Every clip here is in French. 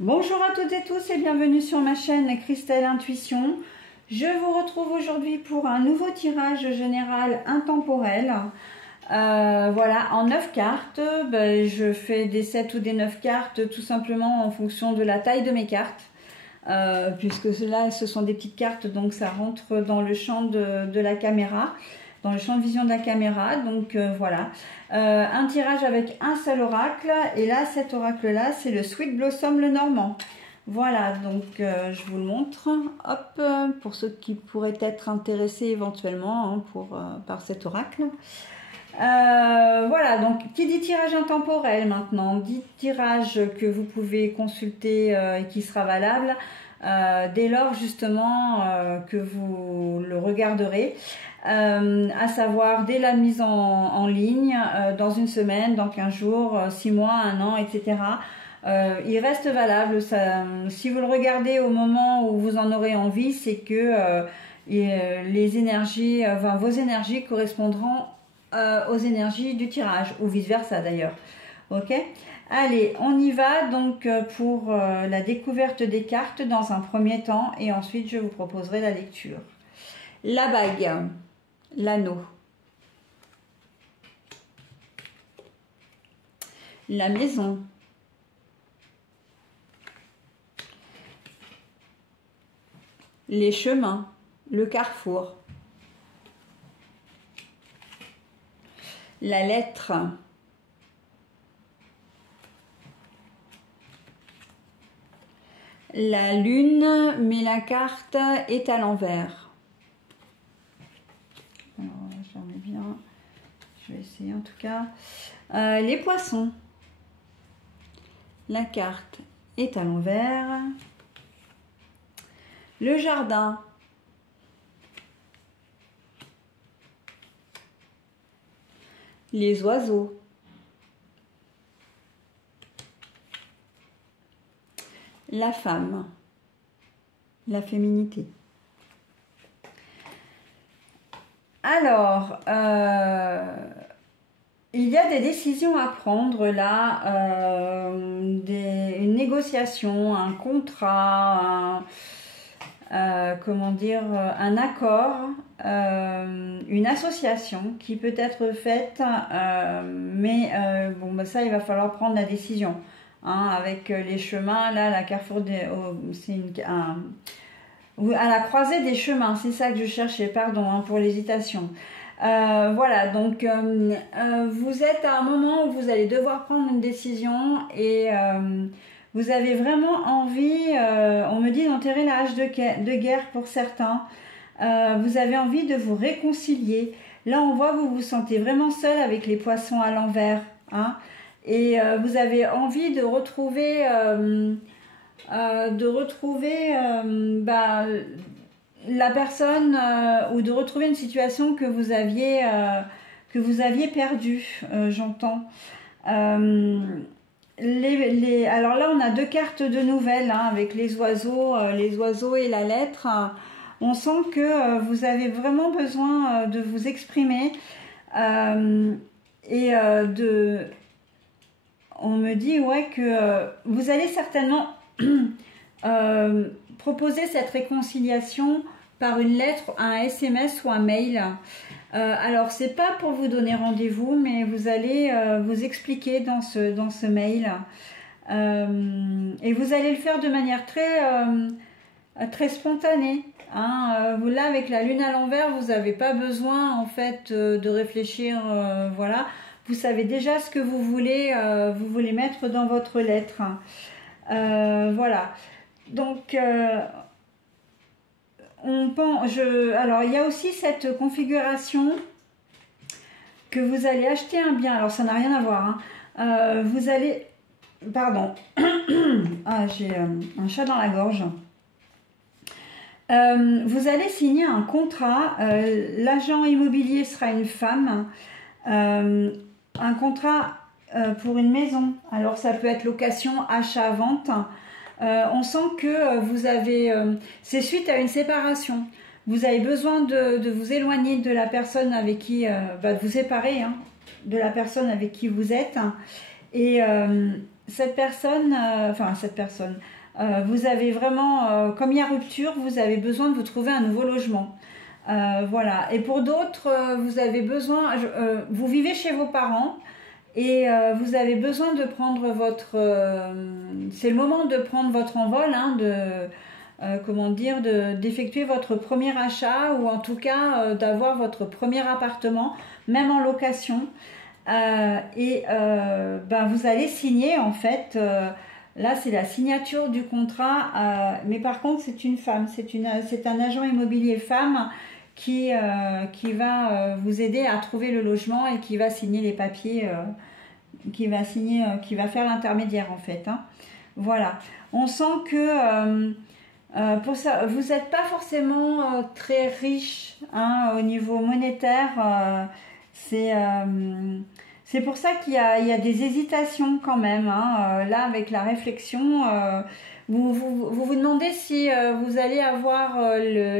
Bonjour à toutes et tous et bienvenue sur ma chaîne Christelle Intuition. Je vous retrouve aujourd'hui pour un nouveau tirage général intemporel. Voilà, en 9 cartes. Je fais des 7 ou des 9 cartes tout simplement en fonction de la taille de mes cartes. Puisque là, ce sont des petites cartes, donc ça rentre dans le champ de la caméra, dans le champ de vision de la caméra. Donc voilà, un tirage avec un seul oracle. Et là, cet oracle-là, c'est le Sweet Blossom le Normand. Voilà, donc je vous le montre, hop, pour ceux qui pourraient être intéressés éventuellement hein, par cet oracle. Voilà, donc qui dit tirage intemporel maintenant, dit tirage que vous pouvez consulter et qui sera valable dès lors justement que vous le regarderez, à savoir dès la mise en ligne, dans une semaine, dans 15 jours, 6 mois, 1 an, etc. Il reste valable. Si vous le regardez au moment où vous en aurez envie, c'est que les énergies, vos énergies correspondront aux énergies du tirage, ou vice versa d'ailleurs. Ok, allez, on y va donc pour la découverte des cartes dans un premier temps, et ensuite je vous proposerai la lecture. La bague, l'anneau, la maison, les chemins, le carrefour, la lettre, la lune, mais la carte est à l'envers. Alors, j'en ai bien. Je vais essayer en tout cas. Les poissons. La carte est à l'envers. Le jardin. Les oiseaux. La femme. La féminité. Alors, il y a des décisions à prendre là, une négociation, un contrat, comment dire, un accord, une association qui peut être faite, mais bon, bah, ça il va falloir prendre la décision. Hein, avec les chemins, là, la carrefour c'est à la croisée des chemins, c'est ça que je cherchais, pardon hein, pour l'hésitation. Voilà, donc vous êtes à un moment où vous allez devoir prendre une décision et vous avez vraiment envie, on me dit d'enterrer la hache de guerre pour certains. Vous avez envie de vous réconcilier. Là, on voit que vous vous sentez vraiment seul avec les poissons à l'envers. Hein, et vous avez envie de retrouver, la personne ou de retrouver une situation que vous aviez perdue, j'entends. Alors là, on a deux cartes de nouvelles hein, avec les oiseaux et la lettre. On sent que vous avez vraiment besoin de vous exprimer on me dit ouais que vous allez certainement proposer cette réconciliation par une lettre, un SMS ou un mail. Alors c'est pas pour vous donner rendez-vous, mais vous allez vous expliquer dans ce mail et vous allez le faire de manière très spontanée. Hein. Là avec la lune à l'envers, vous n'avez pas besoin en fait de réfléchir, voilà. Vous savez déjà ce que vous voulez mettre dans votre lettre. Voilà. Donc, alors, il y a aussi cette configuration que vous allez acheter un bien. Alors, ça n'a rien à voir. Hein. Vous allez... Pardon. Ah, j'ai un chat dans la gorge. Vous allez signer un contrat. L'agent immobilier sera une femme. Un contrat pour une maison. Alors ça peut être location, achat, vente. On sent que vous avez... c'est suite à une séparation. Vous avez besoin de vous éloigner de la personne avec qui... de vous séparer hein, de la personne avec qui vous êtes. Et cette personne, vous avez vraiment, comme il y a rupture, vous avez besoin de vous trouver un nouveau logement. Voilà. Et pour d'autres, vous avez besoin, vous vivez chez vos parents et vous avez besoin de prendre votre, c'est le moment de prendre votre envol, hein, comment dire, d'effectuer votre premier achat ou en tout cas d'avoir votre premier appartement, même en location. Vous allez signer en fait. Là, c'est la signature du contrat, mais par contre, c'est une femme, c'est un agent immobilier femme qui va vous aider à trouver le logement et qui va signer les papiers, qui va faire l'intermédiaire en fait. Hein. Voilà. On sent que pour ça, vous n'êtes pas forcément très riche hein, au niveau monétaire. C'est pour ça qu'il y a des hésitations quand même. Hein. Là, avec la réflexion, vous demandez si vous allez avoir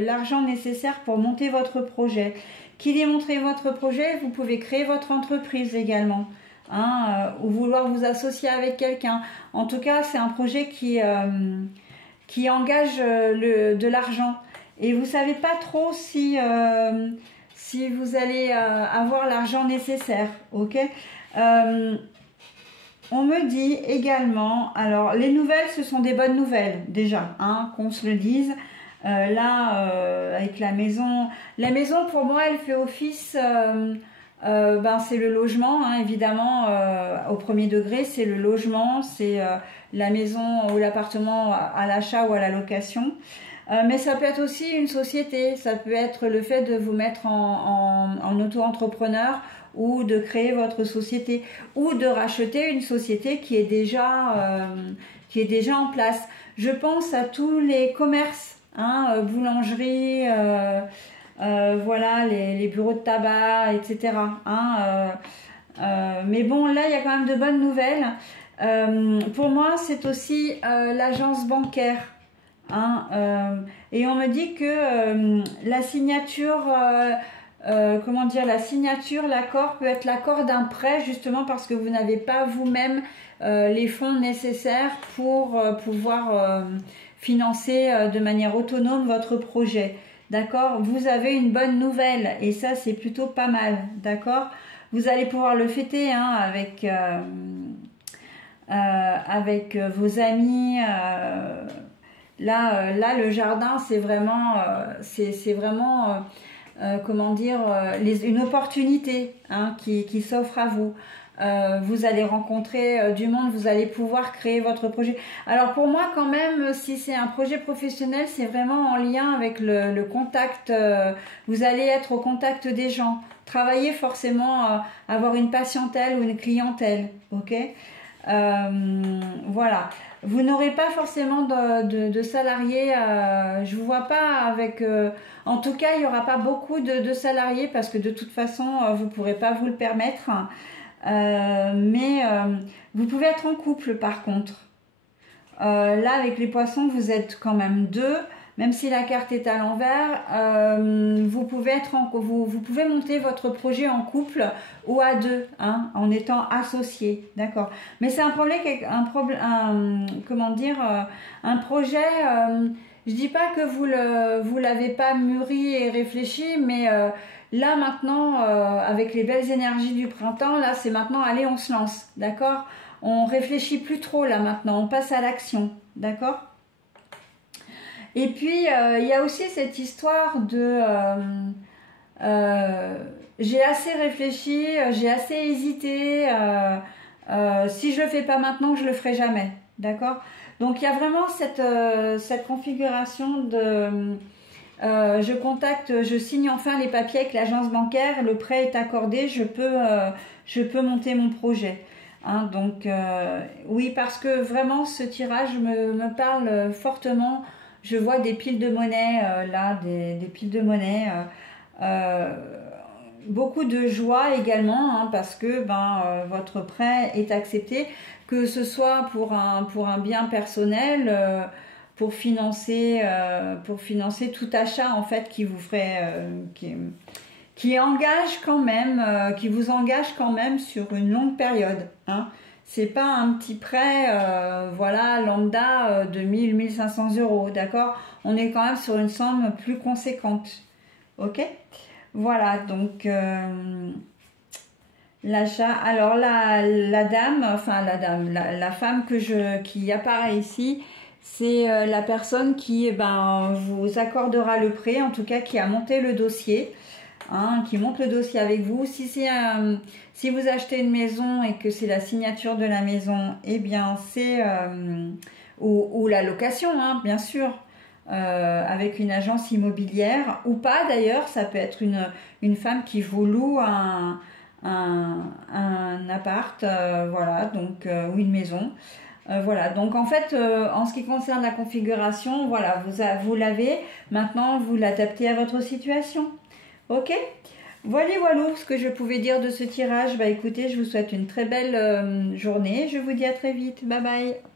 l'argent nécessaire pour monter votre projet. Qu'il ait montré votre projet, vous pouvez créer votre entreprise également. Hein, ou vouloir vous associer avec quelqu'un. En tout cas, c'est un projet qui engage de l'argent. Et vous ne savez pas trop si vous allez avoir l'argent nécessaire, ok. On me dit également, alors les nouvelles, ce sont des bonnes nouvelles déjà, hein, qu'on se le dise. Avec la maison pour moi, elle fait office, c'est le logement, hein, évidemment, au premier degré, c'est le logement, c'est la maison ou l'appartement à l'achat ou à la location. Mais ça peut être aussi une société, ça peut être le fait de vous mettre en auto-entrepreneur ou de créer votre société ou de racheter une société qui est déjà en place. Je pense à tous les commerces, hein, boulangerie, voilà, les bureaux de tabac, etc. Hein, mais bon, là, il y a quand même de bonnes nouvelles. Pour moi, c'est aussi l'agence bancaire. Hein, et on me dit que la signature, l'accord peut être l'accord d'un prêt justement parce que vous n'avez pas vous-même les fonds nécessaires pour pouvoir financer de manière autonome votre projet. D'accord? Vous avez une bonne nouvelle et ça c'est plutôt pas mal. D'accord? Vous allez pouvoir le fêter hein, avec vos amis. Là, le jardin, c'est vraiment, comment dire, une opportunité hein, qui s'offre à vous. Vous allez rencontrer du monde, vous allez pouvoir créer votre projet. Alors pour moi, quand même, si c'est un projet professionnel, c'est vraiment en lien avec le contact. Vous allez être au contact des gens. Travailler forcément, avoir une patientèle ou une clientèle. Ok ? Voilà. Vous n'aurez pas forcément de salariés, je vous vois pas avec... en tout cas, il n'y aura pas beaucoup de salariés parce que de toute façon, vous ne pourrez pas vous le permettre. Mais vous pouvez être en couple par contre. Là, avec les poissons, vous êtes quand même deux. Même si la carte est à l'envers, vous pouvez monter votre projet en couple ou à deux, hein, en étant associés, d'accord. Mais c'est un projet. Je dis pas que vous l'avez pas mûri et réfléchi, mais là maintenant, avec les belles énergies du printemps, là c'est maintenant, allez, on se lance, d'accord. On réfléchit plus trop là maintenant, on passe à l'action, d'accord. Et puis, il y a aussi cette histoire de... j'ai assez réfléchi, j'ai assez hésité. Si je ne le fais pas maintenant, je ne le ferai jamais. D'accord? Donc, il y a vraiment cette configuration de... je signe enfin les papiers avec l'agence bancaire, le prêt est accordé, je peux monter mon projet. Hein, donc, oui, parce que vraiment, ce tirage me parle fortement. Je vois des piles de monnaie, là, des piles de monnaie. Beaucoup de joie également, hein, parce que votre prêt est accepté, que ce soit pour un bien personnel, pour financer tout achat en fait qui vous ferait... qui engage quand même, qui vous engage quand même sur une longue période. Hein. c'est pas un petit prêt, voilà, lambda de 1000-1500 euros, d'accord? On est quand même sur une somme plus conséquente, ok? Voilà, donc l'achat. Alors la dame, enfin la femme qui apparaît ici, c'est la personne qui vous accordera le prêt, en tout cas qui a monté le dossier, hein, qui monte le dossier avec vous. Si vous achetez une maison et que c'est la signature de la maison, eh bien c'est ou la location, hein, bien sûr. Avec une agence immobilière ou pas d'ailleurs, ça peut être une femme qui vous loue un appart, voilà, donc ou une maison, voilà. Donc en fait, en ce qui concerne la configuration, voilà, vous l'avez. Maintenant, vous l'adaptez à votre situation, ok? Voilà ce que je pouvais dire de ce tirage. Bah écoutez, je vous souhaite une très belle journée. Je vous dis à très vite. Bye bye.